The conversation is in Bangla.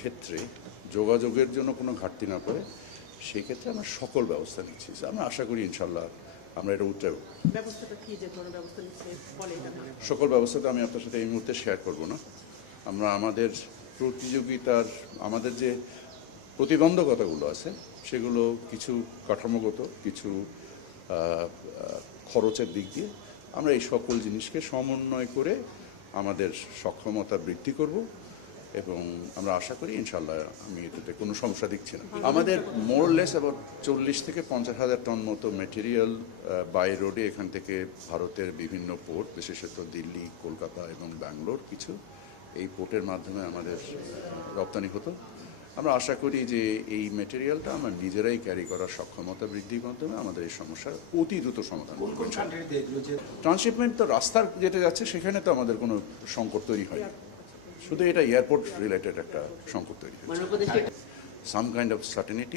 ক্ষেত্রে যোগাযোগের জন্য কোনো ঘাটতি না পড়ে সেই ক্ষেত্রে আমরা সকল ব্যবস্থা নিচ্ছি। আমরা আশা করি ইনশাল্লাহ আমরা এটা উত্তর ব্যবস্থাটা কি, যে ধরনের ব্যবস্থা নিচ্ছে বলে এটা না? সকল ব্যবস্থাটা আমি আপনার সাথে এই মুহূর্তে শেয়ার করব না। আমরা আমাদের প্রতিযোগিতার আমাদের যে প্রতিবন্ধকতাগুলো আছে সেগুলো কিছু কাঠামোগত, কিছু খরচের দিক দিয়ে আমরা এই সকল জিনিসকে সমন্বয় করে আমাদের সক্ষমতা বৃদ্ধি করব এবং আমরা আশা করি ইনশাল্লাহ আমি এটাতে কোনো সমস্যা দেখছি না। আমাদের মোরলেস অ্যাবাউট 40 থেকে 50 হাজার টন মতো মেটেরিয়াল বাই রোডে এখান থেকে ভারতের বিভিন্ন পোর্ট, বিশেষত দিল্লি, কলকাতা এবং ব্যাঙ্গালোর কিছু এই পোর্টের মাধ্যমে আমাদের রপ্তানি হতো। আমরা আশা করি যে এই মেটেরিয়ালটা আমরা নিজেরাই ক্যারি করার সক্ষমতা বৃদ্ধির মাধ্যমে আমাদের এই সমস্যার অতি দ্রুত সমাধান করব। ট্রান্সশিপমেন্ট তো রাস্তার যেতে যাচ্ছে সেখানে তো আমাদের কোনো সংকট তৈরি হয়, শুধু এটা এয়ারপোর্ট রিলেটেড একটা সংকট তৈরি হয়েছে। Some kind of certainty